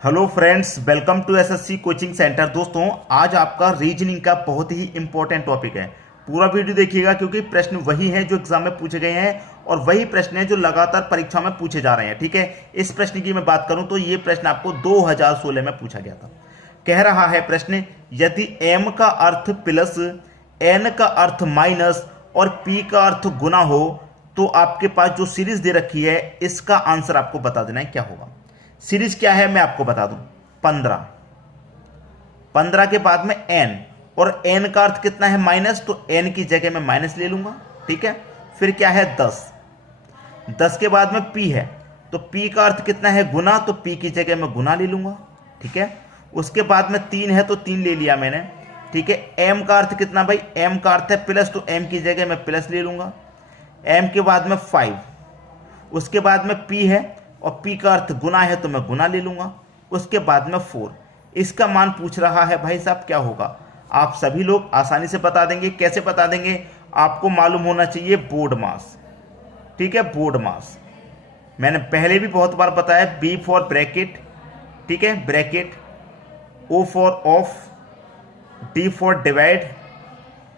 Hello friends, welcome to SSC coaching centre. दोस्तों, आज आपका रीजनिंग का बहुत ही इंपॉर्टेंट टॉपिक है। पूरा वीडियो देखिएगा क्योंकि प्रश्न वही हैं जो एग्जाम में पूछे गए हैं और वही प्रश्न हैं जो लगातार परीक्षा में पूछे जा रहे हैं। ठीक है, इस प्रश्न की मैं बात करूं तो ये प्रश्न आपको 2016 में पूछा गया था। कह रहा है प्रश्न, यदि m का अर्थ प्लस, n का अर्थ माइनस और p का अर्थ गुना हो तो आपके पास जो सीरीज दे रखी है इसका आंसर आपको बता देना है क्या होगा। सीरीज क्या है मैं आपको बता दूं, 15। 15 के बाद में n, और n का अर्थ कितना है माइनस, तो n की जगह में माइनस ले लूंगा। ठीक है, फिर क्या है 10। 10 के बाद में p है, तो p का अर्थ कितना है गुना, तो p की जगह में गुना ले लूंगा। ठीक है, उसके बाद में 3 है तो 3 ले लिया मैंने। ठीक है, m का अर्थ कितना भाई, m का अर्थ है प्लस, तो m की जगह में प्लस ले लूंगा। m के बाद में 5, उसके बाद में p है और p का अर्थ गुना है तो मैं गुना ले लूंगा। उसके बाद में 4, इसका मान पूछ रहा है भाई साहब क्या होगा। आप सभी लोग आसानी से बता देंगे। कैसे बता देंगे, आपको मालूम होना चाहिए बोर्ड मास। ठीक है, बोर्ड मास मैंने पहले भी बहुत बार बताया। B फॉर ब्रैकेट, ठीक है bracket, O for of, D for divide,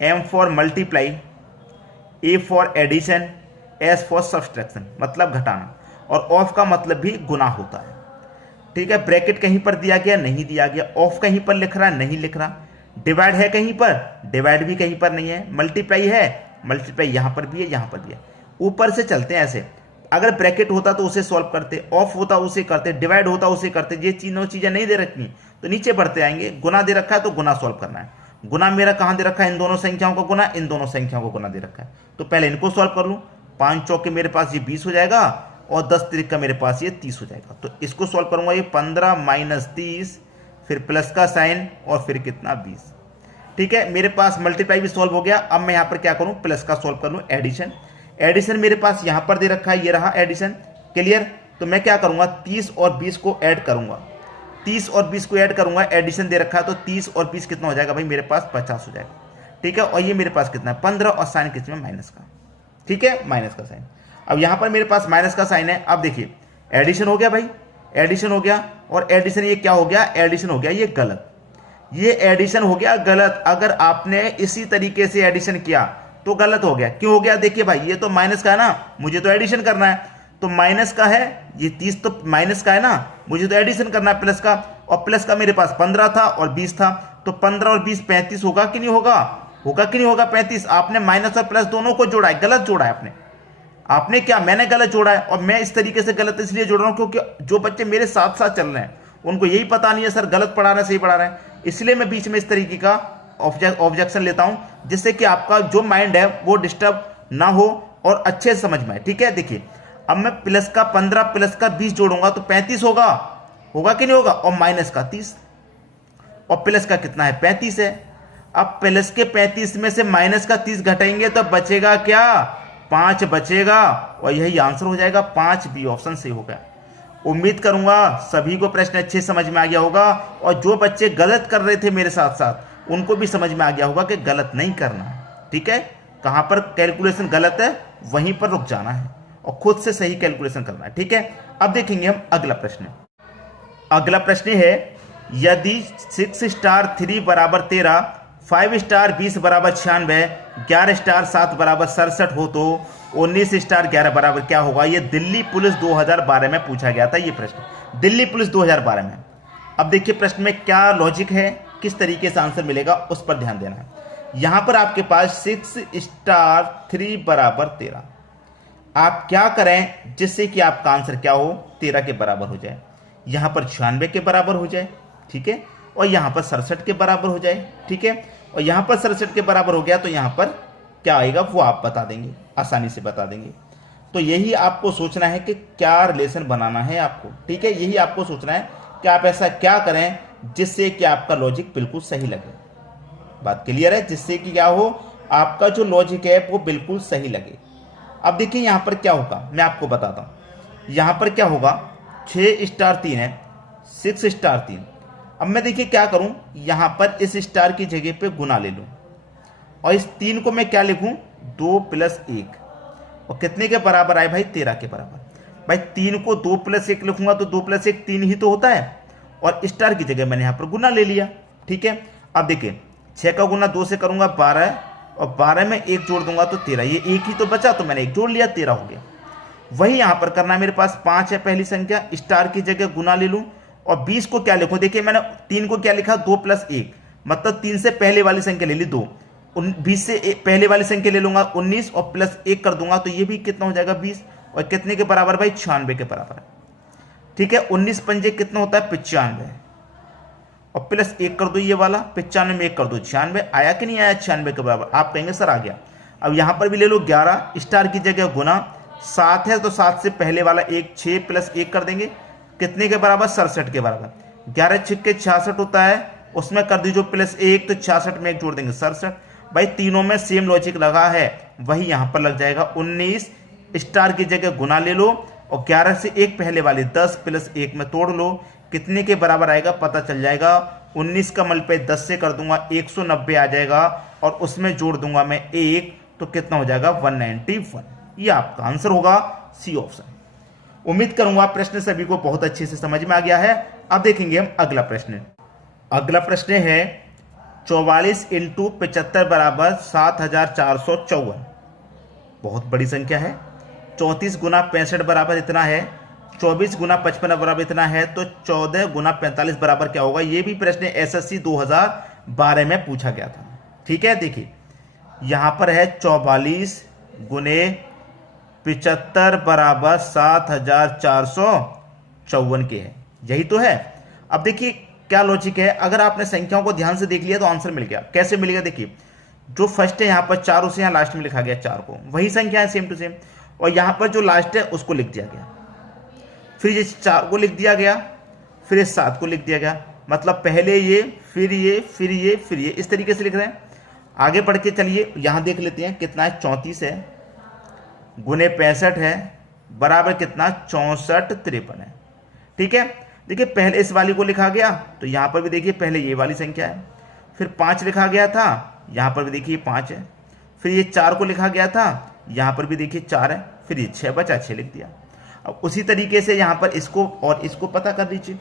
M for multiply, A for addition, S for subtraction मतलब घटाना, और ऑफ का मतलब भी गुना होता है। ठीक है, ब्रैकेट कहीं पर दिया गया नहीं दिया गया, ऑफ कहीं पर लिख रहा नहीं लिख रहा, डिवाइड है कहीं पर, डिवाइड भी कहीं पर नहीं है, मल्टीप्लाई है, मल्टीप्लाई यहां पर भी है यहां पर भी है। ऊपर से चलते हैं ऐसे, अगर ब्रैकेट होता तो उसे सॉल्व करते, ऑफ होता उसे करते, डिवाइड होता उसे करते। ये तीनों चीजें नहीं दे रखी तो नीचे बढ़ते आएंगे। गुना दे रखा है तो गुना सॉल्व करना है। गुना मेरा कहां दे रखा है, इन दोनों संख्याओं का गुना, इन दोनों संख्याओं को गुना दे रखा है। तो पहले इनको सॉल्व कर लूं। 5 चौके मेरे पास ये 20 हो जाएगा और 10 त्रिक का मेरे पास ये 30 हो जाएगा। तो इसको सॉल्व करूंगा, ये 15 माइनस 30, फिर प्लस का साइन और फिर कितना 20। ठीक है, मेरे पास मल्टीप्लाई भी सॉल्व हो गया। अब मैं यहां पर क्या करूं, प्लस का सॉल्व कर लूं, एडिशन। एडिशन मेरे पास यहां पर दे रखा है, ये रहा एडिशन। क्लियर, तो मैं क्या करूंगा, 30 और 20 को ऐड करूंगा। 30 और 20 को ऐड करूंगा, एडिशन दे रखा है तो 30 और 20 कितना हो जाएगा भाई, मेरे पास 50 हो जाएगा। ठीक है, और ये मेरे पास कितना है 15, और साइन किस में माइनस का। ठीक है, माइनस का साइन। अब यहां पर मेरे पास माइनस का साइन है। अब देखिए एडिशन हो गया भाई, एडिशन हो गया, और एडिशन ये क्या हो गया, एडिशन हो गया ये गलत। ये एडिशन हो गया गलत। अगर आपने इसी तरीके से एडिशन किया तो गलत हो गया। क्यों हो गया, देखिए भाई ये तो माइनस का है ना, मुझे तो एडिशन करना है, तो माइनस का है, ये 30 तो माइनस का है ना, मुझे तो एडिशन करना है प्लस का, और प्लस का मेरे पास 15 था और 20 था, तो 15 और 20 35 होगा कि नहीं होगा, होगा कि नहीं होगा 35। आपने माइनस और प्लस दोनों को जोड़ा है, गलत जोड़ा है आपने क्या, मैंने गलत जोड़ा है। और मैं इस तरीके से गलत इसलिए जोड़ रहा हूं क्योंकि जो बच्चे मेरे साथ साथ चल रहे हैं उनको यही पता नहीं है सर गलत पढ़ा रहे हैं सही पढ़ा रहे हैं, इसलिए मैं बीच में इस तरीके का ऑब्जेक्शन लेता हूं जिससे कि आपका जो माइंड है वो डिस्टर्ब ना हो और अच्छे से समझ में आए। ठीक है, देखिए अब मैं प्लस का 15 प्लस का 20 जोड़ूंगा तो 35 होगा, होगा कि नहीं होगा, और माइनस का 30, और प्लस का कितना है 35 है। अब प्लस के 35 में से माइनस का 30 घटाएंगे तो बचेगा क्या, 5 बचेगा, और यही आंसर हो जाएगा 5, बी ऑप्शन सही होगा। उम्मीद करूंगा सभी को प्रश्न अच्छे समझ में आ गया होगा, और जो बच्चे गलत कर रहे थे मेरे साथ साथ उनको भी समझ में आ गया होगा कि गलत नहीं करना है। ठीक है, कहां पर कैलकुलेशन गलत है वहीं पर रुक जाना है और खुद से सही कैलकुलेशन करना है। ठीक है, अब देखेंगे हम अगला प्रश्न। अगला प्रश्न है, यदि 6 स्टार 3 बराबर 13, 5 स्टार 20 बराबर 96, 11 स्टार 7 बराबर 67 हो तो 19 स्टार 11 बराबर क्या होगा। ये दिल्ली पुलिस 2012 में पूछा गया था ये प्रश्न, दिल्ली पुलिस 2012 में। अब देखिए प्रश्न में क्या लॉजिक है, किस तरीके से आंसर मिलेगा उस पर ध्यान देना है। यहां पर आपके पास 6 स्टार 3 बराबर 13, आप क्या करें जिससे कि आपका आंसर क्या हो, 13 के बराबर हो जाए, यहां पर 96 के बराबर हो जाए। ठीक है, और यहां पर 67 के बराबर हो जाए। ठीक है, और यहां पर 67 के बराबर हो गया तो यहां पर क्या आएगा वो आप बता देंगे, आसानी से बता देंगे। तो यही आपको सोचना है कि क्या रिलेशन बनाना है आपको। ठीक है, यही आपको सोचना है कि आप ऐसा क्या करें जिससे कि आपका लॉजिक बिल्कुल सही लगे। बात क्लियर है, जिससे कि क्या हो, आपका जो लॉजिक है वो बिल्कुल सही लगे। अब देखिए यहां पर क्या होगा मैं आपको बताता हूं। यहां पर क्या होगा, 6 स्टार 3 है, 6 स्टार 3। अब मैं देखिए क्या करूं, यहां पर इस स्टार की जगह पे गुना ले लूं, और इस 3 को मैं क्या लिखूं, 2 + 1, और कितने के बराबर आए भाई, 13 के बराबर। भाई 3 को 2 + 1 लिखूंगा तो 2 + 1 3 ही तो होता है, और स्टार की जगह मैंने यहाँ पर गुना ले लिया। ठीक है, अब देखिए 6 का गुना 2 से करूंगा 12, और 12 में 1 जोड़ दूंगा तो 13, ये एक ही तो बचा तो मैंने 1 जोड़ लिया, 13 हो गया। वही यहाँ पर करना है, मेरे पास 5 है पहली संख्या, स्टार की जगह गुना ले लूँ और 20 को क्या लिखूँ, देखिए मैंने 3 को क्या लिखा 2 + 1, मतलब 3 से पहले वाली संख्या ले ली 2, 20 से पहले वाली संख्या ले लूंगा 19 और +1 कर दूंगा तो ये भी कितना हो जाएगा 20, और कितने के बराबर भाई 96 के बराबर है। ठीक है, 19 पंजे कितना होता है 95, और +1 कर दो ये वाला, 95 में 1 कर दो 96, आया कि नहीं आया 96 के बराबर, आप कहेंगे सर आ गया। अब यहाँ पर भी ले लो 11, स्टार की जगह गुना, 7 है तो 7 से पहले वाला 1, 6 + 1 कर देंगे, कितने के बराबर 67 के बराबर। 11 छिक्के 66 होता है, उसमें कर दीजिए +1 तो 66 में 1 जोड़ देंगे 67। भाई तीनों में सेम लॉजिक लगा है, वही यहाँ पर लग जाएगा। 19 स्टार की जगह गुना ले लो और 11 से 1 पहले वाली 10 + 1 में तोड़ लो, कितने के बराबर आएगा पता चल जाएगा। 19 का मल्टीप्लाई 10 से कर दूंगा 190 आ जाएगा, और उसमें जोड़ दूंगा मैं 1 तो कितना हो जाएगा 191। ये आपका आंसर होगा सी ऑप्शन। उम्मीद करूंगा प्रश्न सभी को बहुत अच्छे से समझ में आ गया है। अब देखेंगे हम अगला प्रश्न। अगला प्रश्न है 44 × 75 बराबर 7454। बहुत बड़ी संख्या है। 34 गुना 65 बराबर इतना है, 24 गुना 55 बराबर इतना है, तो 14 गुना 45 बराबर क्या होगा। ये भी प्रश्न एसएससी 2012 में पूछा गया था। ठीक है, देखिए यहां पर है 44 गुने 75 बराबर 7454 के है, यही तो है। अब देखिए क्या लॉजिक है, अगर आपने संख्याओं को ध्यान से देख लिया तो आंसर मिल गया। कैसे मिलेगा, देखिए जो फर्स्ट है यहाँ पर 4, उसे यहाँ लास्ट में लिखा गया 4 को, वही संख्या है सेम टू सेम, और यहाँ पर जो लास्ट है उसको लिख दिया गया, फिर ये 4 को लिख दिया गया, फिर ये 7 को लिख दिया गया, मतलब पहले ये फिर ये फिर ये फिर ये, इस तरीके से लिख रहे हैं। आगे बढ़ के चलिए यहाँ देख लेते हैं कितना है, 34 है गुने 65 है बराबर कितना 64 53 है। ठीक है, देखिए पहले इस वाली को लिखा गया तो यहाँ पर भी देखिए पहले ये वाली संख्या है, फिर 5 लिखा गया था, यहाँ पर भी देखिए 5 है, फिर ये 4 को लिखा गया था, यहाँ पर भी देखिए 4 है, फिर ये 6 बचा 6 लिख दिया। अब उसी तरीके से यहाँ पर इसको और इसको पता कर दीजिए।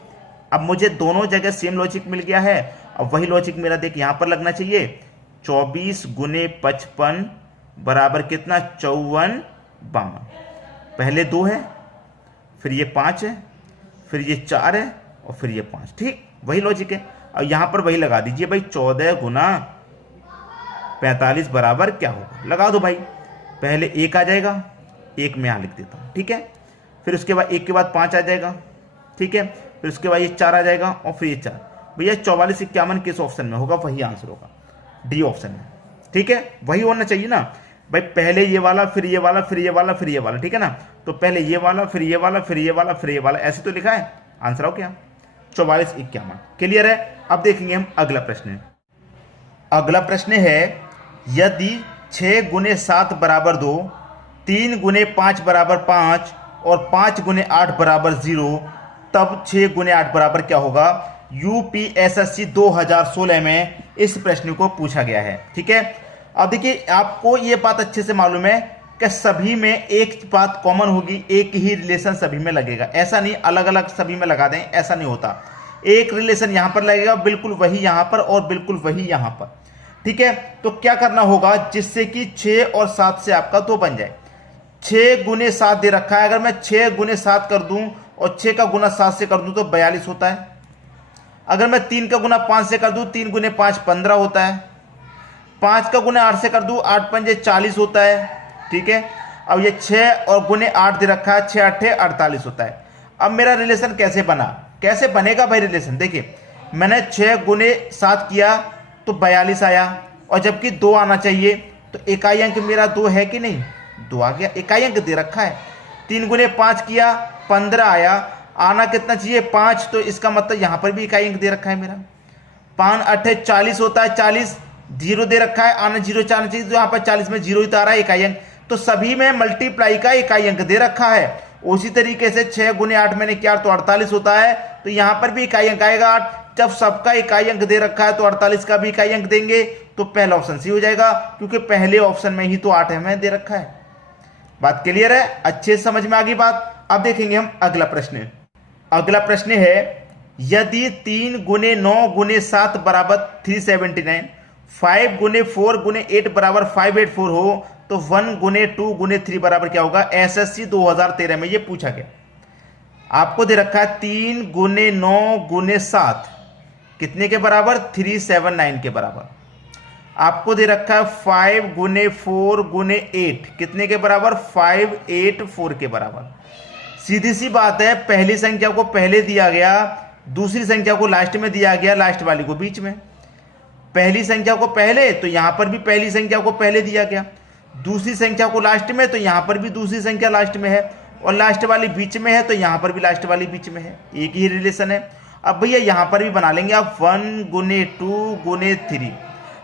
अब मुझे दोनों जगह सेम लॉजिक मिल गया है। अब वही लॉजिक मेरा देख यहाँ पर लगना चाहिए, 24 गुने 55 बराबर कितना 54 52। पहले 2 है, फिर ये 5 है, फिर ये 4 है और फिर ये 5। ठीक, वही लॉजिक है। और यहाँ पर वही लगा दीजिए भाई, 14 गुना 45 बराबर क्या होगा, लगा दो भाई। पहले 1 आ जाएगा, 1 में यहाँ लिख देता हूँ। ठीक है, फिर उसके बाद 1 के बाद 5 आ जाएगा। ठीक है, फिर उसके बाद ये 4 आ जाएगा और फिर ये 4। भैया 44 51 किस ऑप्शन में होगा, वही आंसर होगा डी ऑप्शन में। ठीक है, वही होना चाहिए ना भाई, पहले ये वाला फिर ये वाला फिर ये वाला फिर ये वाला। ठीक है ना, तो पहले ये वाला फिर ये वाला फिर ये वाला फिर ये वाला, ऐसे तो लिखा है। आंसर हो क्या 44 51। क्लियर है। अब देखेंगे हम अगला प्रश्न। अगला प्रश्न है, यदि 6 गुने 7 बराबर 2, 3 गुने 5 बराबर 5 और 5 गुने 8 बराबर 0, तब 6 गुने 8 बराबर क्या होगा। यूपीएसएससी 2016 में इस प्रश्न को पूछा गया है। ठीक है, अब देखिए आपको ये बात अच्छे से मालूम है कि सभी में एक बात कॉमन होगी, एक ही रिलेशन सभी में लगेगा। ऐसा नहीं अलग अलग सभी में लगा दें, ऐसा नहीं होता। एक रिलेशन यहां पर लगेगा, बिल्कुल वही यहां पर और बिल्कुल वही यहां पर। ठीक है, तो क्या करना होगा जिससे कि 6 और 7 से आपका 2 बन जाए। 6 गुने 7 दे रखा है, अगर मैं 6 गुने 7 कर दूं और 6 का गुना 7 से कर दूं तो 42 होता है। अगर मैं 3 का गुना 5 से कर दूं, 3 गुने 5 15 होता है। 5 का गुना 8 से कर दूं, 8 पंजे 40 होता है। ठीक है, अब ये 6 और गुने 8 दे रखा है, 6 8 48 होता है। अब मेरा रिलेशन कैसे बना, कैसे बनेगा भाई रिलेशन। देखिए मैंने 6 गुने 7 किया तो 42 आया, और जबकि 2 आना चाहिए, तो इकाई अंक मेरा 2 है कि नहीं, 2 आ गया, इकाई अंक दे रखा है। 3 गुने 5 किया 15 आया, आना कितना चाहिए 5, तो इसका मतलब यहां पर भी इकाई अंक दे रखा है मेरा। 5 8 40 होता है, 40 0 दे रखा है, आना 0 आना चाहिए, तो यहाँ पर 40 में 0 ही तो आ रहा है इकाई अंक, तो सभी में मल्टीप्लाई का इकाई अंक दे रखा है। उसी तरीके से 6 गुने 8 मैंने किया तो 48 होता है, तो यहां पर भी इकाई अंक आएगा 8। जब सबका इकाई अंक दे रखा है तो 48 का भी इकाई अंक देंगे, तो पहला ऑप्शन सी हो जाएगा, क्योंकि पहले ऑप्शन में ही तो 8 हमें दे रखा है। बात क्लियर है, अच्छे से समझ में आ गई बात। अब देखेंगे हम अगला प्रश्न। अगला प्रश्न है, यदि 3 गुने 9 गुने 7 बराबर 379, 5 गुने 4 गुने 8 बराबर 584 हो तो 1 गुने 2 गुने 3 बराबर क्या होगा? एसएससी 2013 में ये पूछा गया। आपको दे रखा है 3 गुने 9 गुने 7 कितने के बराबर? 379 के बराबर। आपको दे रखा है 5 गुने 4 गुने 8 कितने के बराबर? 584 के बराबर। सीधी सी बात है, पहली संख्या को पहले दिया गया, दूसरी संख्या को लास्ट में दिया गया, लास्ट वाली को बीच में। पहली संख्या को पहले तो यहां पर भी पहली संख्या को पहले दिया गया, दूसरी संख्या को लास्ट में तो यहां पर भी दूसरी संख्या लास्ट में है, और लास्ट वाली बीच में है तो यहां पर भी लास्ट वाली बीच में है। एक ही रिलेशन है। अब भैया यहां पर भी बना लेंगे आप 1 गुने 2 गुने 3।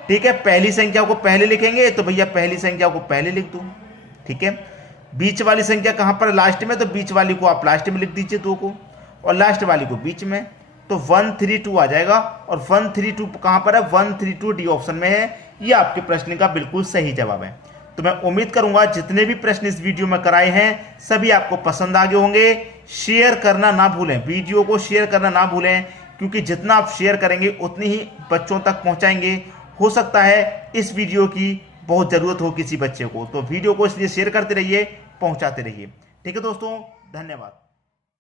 ठीक है, पहली संख्या को पहले लिखेंगे तो भैया पहली संख्या को पहले लिख दूं। ठीक है, बीच वाली संख्या कहां पर? लास्ट में, तो बीच वाली को आप लास्ट में लिख दीजिए 2 को, और लास्ट वाली को बीच में, तो 132 आ जाएगा। और 132 कहां पर है? 132 डी ऑप्शन में है। ये आपके प्रश्न का बिल्कुल सही जवाब है। तो मैं उम्मीद करूंगा जितने भी प्रश्न इस वीडियो में कराए हैं सभी आपको पसंद आ गए होंगे। शेयर करना ना भूलें, वीडियो को शेयर करना ना भूलें, क्योंकि जितना आप शेयर करेंगे उतनी ही बच्चों तक पहुंचाएंगे। हो सकता है इस वीडियो की बहुत ज़रूरत हो किसी बच्चे को, तो वीडियो को इसलिए शेयर करते रहिए, पहुंचाते रहिए। ठीक है दोस्तों, धन्यवाद।